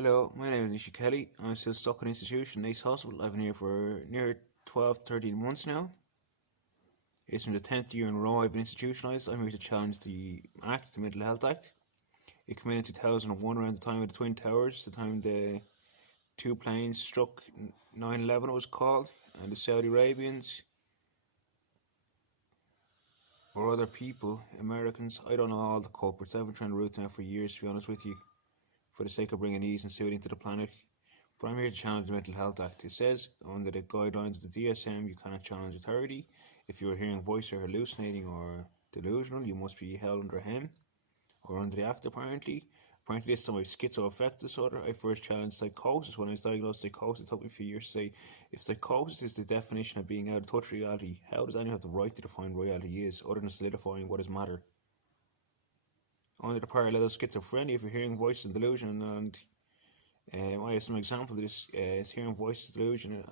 Hello, my name is Nisha Kelly. I'm still stuck in institution, Nice Hospital. I've been here for near 12 to 13 months now. It's from the 10th year in a row I've been institutionalised. I'm here to challenge the Act, the Mental Health Act. It came in 2001 around the time of the Twin Towers, the time the two planes struck 9/11 it was called, and the Saudi Arabians or other people, Americans, I don't know all the culprits. I've been trying to root them out for years, to be honest with you, for the sake of bringing ease and soothing to the planet. But I'm here to challenge the Mental Health Act. It says, under the guidelines of the DSM, you cannot challenge authority. If you are hearing voice or hallucinating or delusional, you must be held under him or under the Act, apparently. Apparently, this is my schizoaffective disorder. I first challenged psychosis. When I was diagnosed with psychosis, it took me a few years to say, if psychosis is the definition of being out of touch with reality, how does anyone have the right to define what reality is, other than solidifying what is matter? Under the parallel of schizophrenia, if you're hearing voices and delusion, and I have some examples of this, is hearing voices, delusion,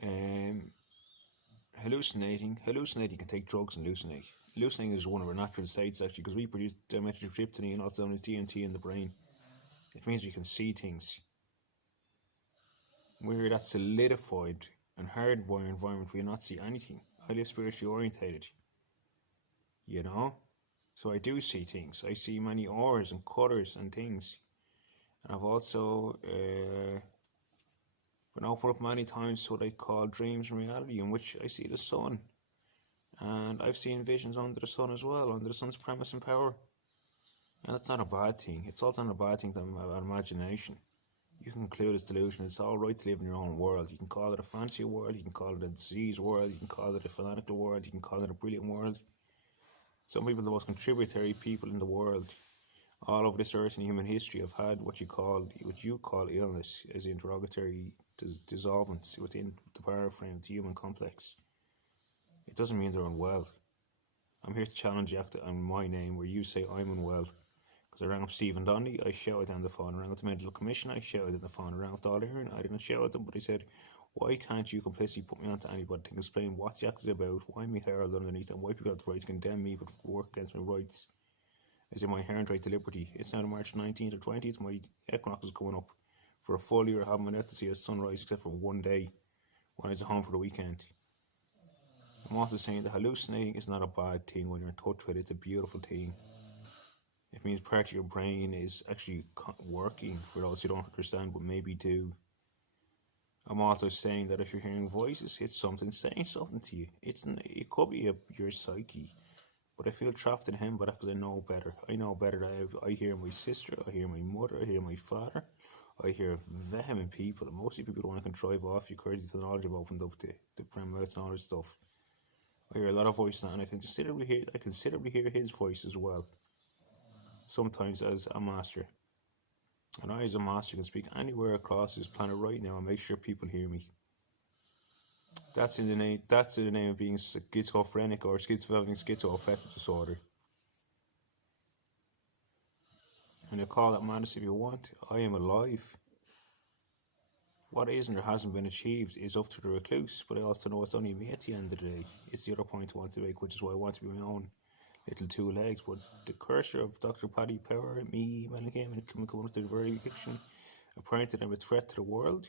and hallucinating. Hallucinating can take drugs and hallucinate. Hallucinating is one of our natural states, actually, because we produce dimethyltryptamine, also known as DMT, in the brain. It means we can see things. We're that solidified and hard by our environment, we not see anything. I live spiritually orientated, you know? So I do see things. I see many auras and colours and things. And I've also been opened up many times to what I call dreams and reality, in which I see the sun. And I've seen visions under the sun as well, under the sun's premise and power. And that's not a bad thing. It's also not a bad thing to have imagination. You can conclude it's delusion. It's alright to live in your own world. You can call it a fancy world, you can call it a disease world, you can call it a fanatical world, you can call it a brilliant world. Some people are the most contributory people in the world. All over this earth in human history have had what you call illness as interrogatory dissolvents within the power frame of the human complex. It doesn't mean they're unwell. I'm here to challenge the act on my name where you say I'm unwell. Because I rang up Stephen Donnelly, I shouted down the phone. I rang up the Mental Commission, I shouted on the phone. I rang up the All Ireland, I didn't shout at them, but I said, why can't you completely put me onto anybody to explain what the act is about, why me Harold underneath, and why people have the right to condemn me but work against my rights? As in my inherent right to liberty. It's now March 19th or 20th, my equinox is coming up. For a full year I haven't been out to see a sunrise except for one day when I was at home for the weekend. I'm also saying that hallucinating is not a bad thing when you're in touch with it. It's a beautiful thing. It means part of your brain is actually working, for those who don't understand but maybe do. I'm also saying that if you're hearing voices, it's something saying something to you. It could be your psyche, but I feel trapped in him, but because I know better. I know better that I hear my sister, I hear my mother, I hear my father, I hear vehement people, and mostly people who want to contrive off you courtesy to the knowledge I've opened up to promote and all this stuff. I hear a lot of voices, and I considerably hear his voice as well. Sometimes as a master. And I as a master can speak anywhere across this planet right now and make sure people hear me. That's in the name of being schizophrenic or having schizoaffective disorder. And you call that madness if you want. I am alive. What isn't or hasn't been achieved is up to the recluse, but I also know it's only me at the end of the day. It's the other point I want to make, which is why I want to be my own little two legs. But the cursor of Dr. Paddy Power, me, Manningham, and coming up to the very fiction, apparently I'm a threat to the world.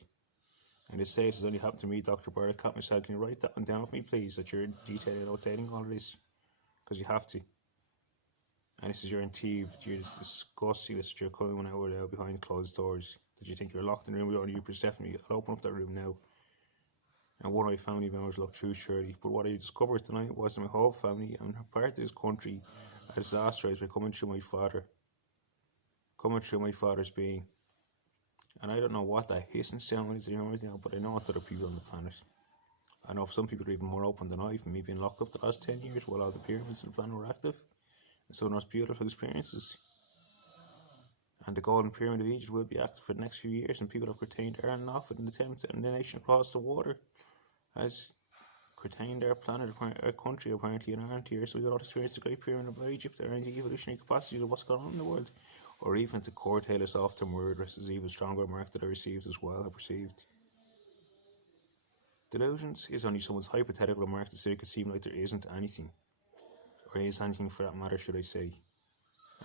And it says it's only happened to me, Dr. Barrett. Can you write that one down for me, please, that you're notating all of this? Because you have to. And this is your intive, you're disgusting that you're coming out now behind closed doors. That you think you're locked in the room with only you Persephone. I'll open up that room now. And one of my family members look through surely. But what I discovered tonight was that my whole family and part of this country are disasterized by coming through my father's being. And I don't know what that hissing sound is right now, but I know it's other people on the planet. I know some people are even more open than I, from me being locked up the last 10 years while all the pyramids on the planet were active. And some of the most beautiful experiences. And the Golden Pyramid of Egypt will be active for the next few years, and people have curtained Ireland off in an attempt, and the nation across the water has curtained our planet, our country apparently in Ireland here, so we don't experience the Great Pyramid of Egypt or any evolutionary capacities of what's going on in the world, or even to curtail us off to murder us is even stronger mark that I received as well, I perceived. Delusions is only someone's hypothetical mark to say it could seem like there isn't anything, or is anything for that matter, should I say.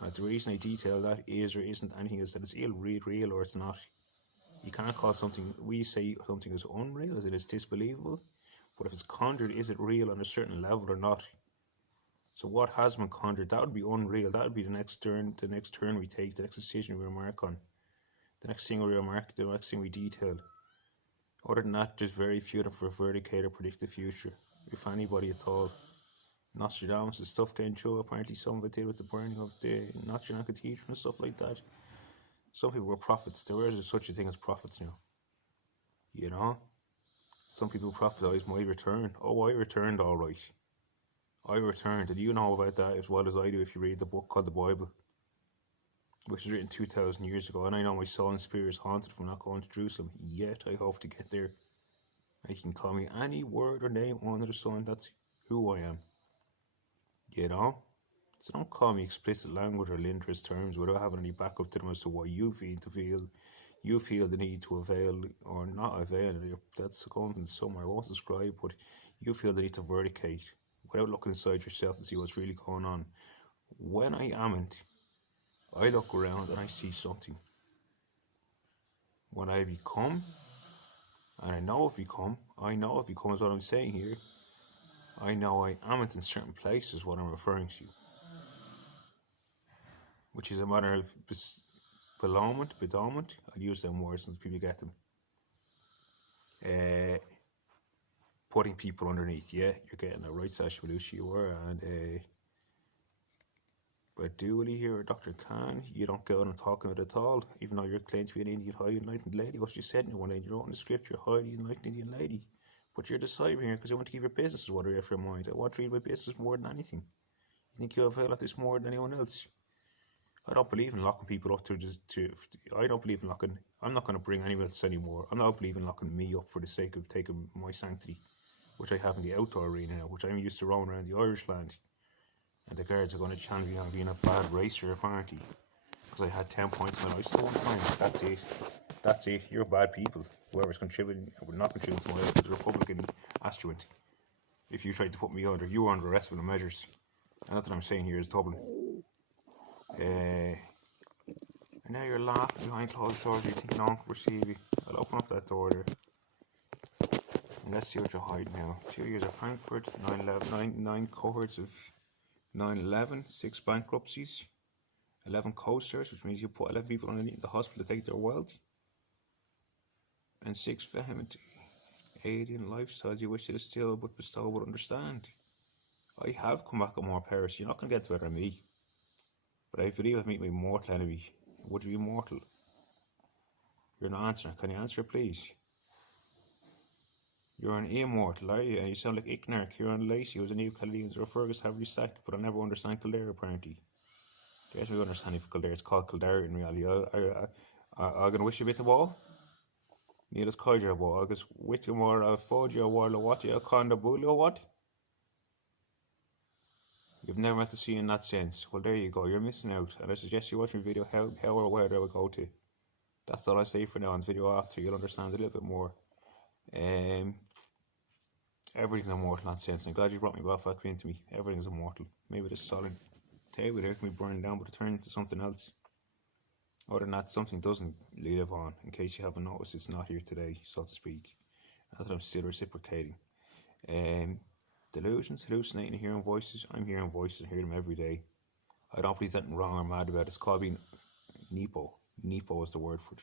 And the reason I detail that is or isn't anything is that it's either real or it's not. You can't call something, we say something is unreal, as it is disbelievable, but if it's conjured, is it real on a certain level or not? So what has been conjured, that would be unreal. That would be the next turn we take, the next decision we remark on, the next thing we remark, the next thing we detail. Other than that, there's very few that verticate or predict the future, if anybody at all. Nostradamus, the stuff came true. Apparently, some of it did with the burning of the Notre Dame Cathedral and stuff like that. Some people were prophets. There is such a thing as prophets now. You know? Some people prophesied my return. Oh, I returned all right. I returned. And you know about that as well as I do if you read the book called the Bible, which was written 2,000 years ago. And I know my soul and spirit is haunted from not going to Jerusalem. Yet I hope to get there. You can call me any word or name under the sun. That's who I am. You know? So don't call me explicit language or linterist terms without having any backup to them as to why you feel the need to avail or not avail. That's going somewhere I won't describe, but you feel the need to verticate without looking inside yourself to see what's really going on. When I amn't, I look around and I see something. When I become, and I know I've become is what I'm saying here. I know I amn't in certain places, what I'm referring to. Which is a matter of bedolment. I'd use them words since people get them. Putting people underneath, yeah, you're getting a right Sash Belushi you were, and but Dooley here or Dr. Khan, you don't go on and talk about it at all, even though you're claiming to be an Indian highly enlightened lady. What you said in one line, you wrote in the script, you're a highly enlightened Indian lady. But you're deciding here because I want to keep your business is what I have for your mind. I want to read my business more than anything. You think you avail of this more than anyone else? I don't believe in locking people up I don't believe in locking. I'm not going to bring anyone else anymore. I'm not believing locking me up for the sake of taking my sanctity, which I have in the outdoor arena now, which I'm used to roaming around the Irish land. And the guards are going to challenge me on being a bad racer apparently, because I had 10 points in my license at one time. That's it. You're bad people. Whoever's contributing or not contributing to my Republican astrument. If you tried to put me under, you were under arrest with the measures. And that's what I'm saying here is Dublin. And now you're laughing behind closed doors. You think no one can perceive you. I'll open up that door there. And let's see what you're hiding now. 2 years of Frankfurt, 9 cohorts of 9/11, 6 bankruptcies, 11 coasters, which means you put 11 people underneath the hospital to take their wealth, and 6 vehement alien lifestyles you wish to distill but bestow but understand. I have come back with more powers. You're not going to get better than me. But I believe I've met my mortal enemy. Would you be mortal? You're not answering. Can you answer, please? You're an immortal, are you? And you sound like Icknar, Kieran Lacey, who's a new Chaldeans or Fergus Haverty Stack, but I'll never understand Kildare, apparently. There's my understanding of Kildare. It's called Kildare in reality. I'm going to wish you a bit of all. Neil's Kaija Bo, August Whittemore, Alfogia, Warla, what, Conda Bulo, what? You've never met the sea in that sense. Well, there you go. You're missing out. And I suggest you watch my video, how or where I would go to. That's all I say for now. On video after, you'll understand a little bit more. Everything's immortal nonsense. I'm glad you brought me back into me. Everything's immortal. Maybe this solid table there can be burned down, but it turns into something else. Other than that, something doesn't live on. In case you haven't noticed, it's not here today, so to speak. Not that I'm still reciprocating. Delusions, hallucinating, hearing voices. I'm hearing voices and hear them every day. I don't believe there's anything wrong or mad about it. It's called being Nepo. Nepo is the word for it.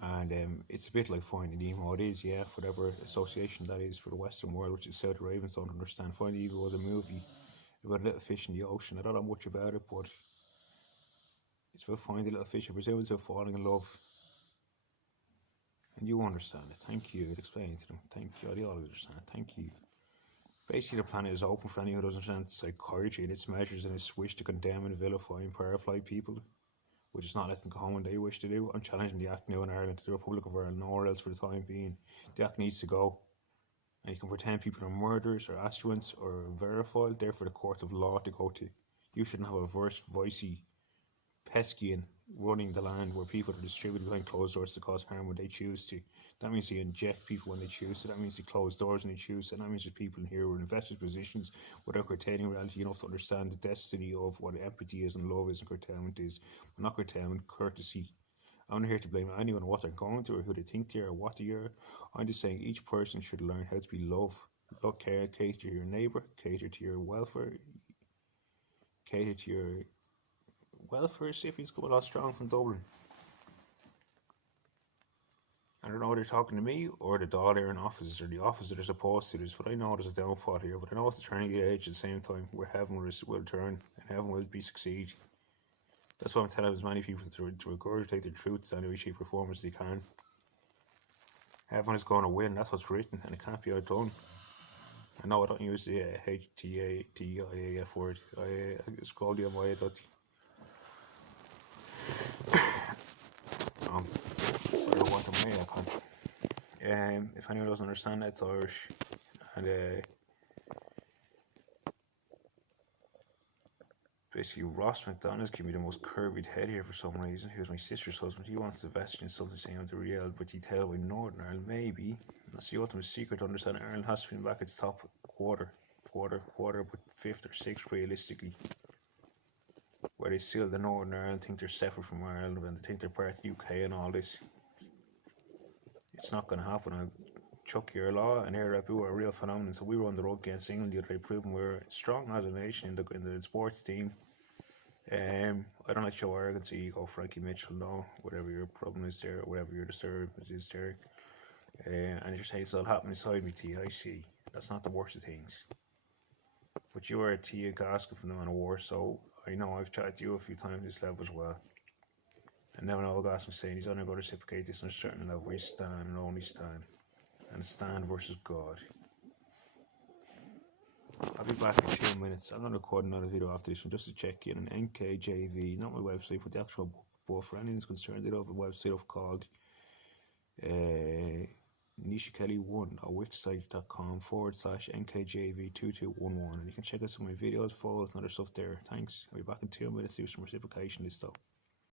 And it's a bit like Finding Nemo. It is, yeah, for whatever association that is for the Western world, which is South Ravens don't understand. Finding Nemo was a movie about a little fish in the ocean. I don't know much about it, but it's about finding a little fish. I presume it's about falling in love. And you understand it. Thank you. I'd explain to them. Thank you. They all understand. Thank you. Basically, the planet is open for anyone who doesn't understand psychiatry and its measures and its wish to condemn and vilify and parafly people, which is not letting them go home when they wish to do. I'm challenging the Act now in Ireland to the Republic of Ireland, nowhere else for the time being. The Act needs to go. And you can pretend people are murderers or astruants or verified, there for the court of law to go to. You shouldn't have a verse, vicey, pesky, and running the land where people are distributed behind closed doors to cause harm when they choose to. That means they inject people when they choose to. That means they close doors when they choose to. And that means there's people in here who are in invested positions without curtailing reality enough to understand the destiny of what empathy is and love is and curtailment is. But not curtailment, courtesy. I'm not here to blame anyone on what they're going through or who they think they are or what they are. I'm just saying each person should learn how to be love. Look, cater to your neighbour, cater to your welfare, cater to your welfare recipients come a lot strong from Dublin. I don't know whether they're talking to me or the Dáil Éireann offices or the office that are supposed to do this, but I know there's a downfall here, but I know it's a turning age at the same time where heaven will turn and heaven will be succeed. That's why I'm telling as many people to regurgitate their truths in any way, shape or form as they can. Heaven is going to win, that's what's written, and it can't be outdone. I know I don't use the HTATIAF word. I scroll the MIA. I don't want to make a con. If anyone doesn't understand that, it's Irish. And basically, Ross McDonald's gave me the most curved head here for some reason. He was my sister's husband. He wants to invest in something saying I'm the real, but he tell with Northern Ireland, maybe. That's the ultimate secret to understand. Ireland has to be back its top quarter, but fifth or sixth realistically. Where they still, the Northern Ireland think they're separate from Ireland and they think they're part of the UK and all this. It's not going to happen. Chuck your law and Air Rapu are a real phenomenon. So we were on the road against England the other day, proving we're strong as a nation in the sports team. I don't like show arrogance, ego, Frankie Mitchell, no, whatever your problem is there, whatever your disturbance is there. And you're saying it's all happening inside me, T. I see. That's not the worst of things. But you are a Tia Gaskell from the Man of War, so I know I've chatted to you a few times this level as well. And now Noel Gaskell saying he's only going to reciprocate this on a certain level where you stand and only stand. And stand versus God. I'll be back in 2 minutes. I'm going to record another video after this one just to check in on NKJV, not my website, but the actual book. For anyone who's concerned, they have a website called NishaKelly1 or wixsite.com/NKJV2211. And you can check out some of my videos, photos, and other stuff there. Thanks. I'll be back in 2 minutes to do some reciprocation of this stuff.